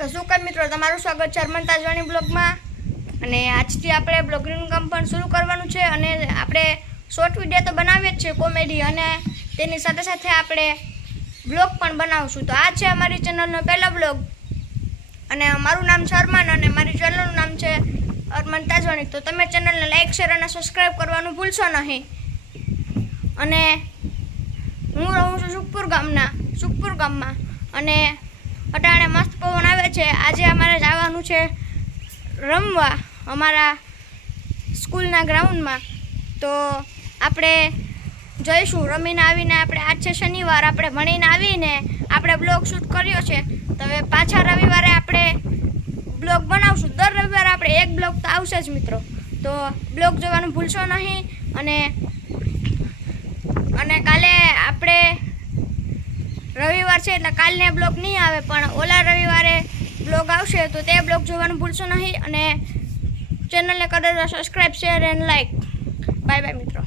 તો શું કર મિત્રો, તમારું સ્વાગત છે અરમાન તાજવાણી બ્લોગમાં। અને આજથી આપણે બ્લોગિંગનું કામ પણ શરૂ કરવાનું છે અને આપણે શોર્ટ વિડીયો તો બનાવીએ જ છે કોમેડી, અને તેની સાથે સાથે આપણે બ્લોગ પણ બનાવશું। તો આ છે અમારી ચેનલનો પહેલો બ્લોગ અને મારું નામ છે અરમાન અને મારી ચેનલનું નામ છે અરમાન તાજવાણી। તો તમે ચેનલને લાઈક, શેર અને સબસ્ક્રાઈબ કરવાનું ભૂલશો નહીં। અને હું રહું છું સુખપુર ગામમાં અને અટાણે મસ્ત પવન આવે છે। આજે અમારે જવાનું છે રમવા અમારા સ્કૂલના ગ્રાઉન્ડમાં। તો આપણે જઈશું, રમીને આવીને આપણે આજ છે શનિવાર, આપણે ભણીને આવીને આપણે બ્લોગ શૂટ કર્યો છે। તો હવે પાછા રવિવારે આપણે બ્લોગ બનાવશું। દર રવિવારે આપણે એક બ્લોગ તો આવશે જ મિત્રો। તો બ્લોગ જોવાનું ભૂલશો નહીં। અને કાલે આપણે રવિવાર છે એટલે કાલને બ્લોગ નહીં આવે, પણ ઓલા રવિવારે બ્લોગ આવશે, તો તે બ્લોગ જોવાનું ભૂલશો નહીં। અને ચેનલને કરો subscribe, share and like. Bye bye મિત્રો।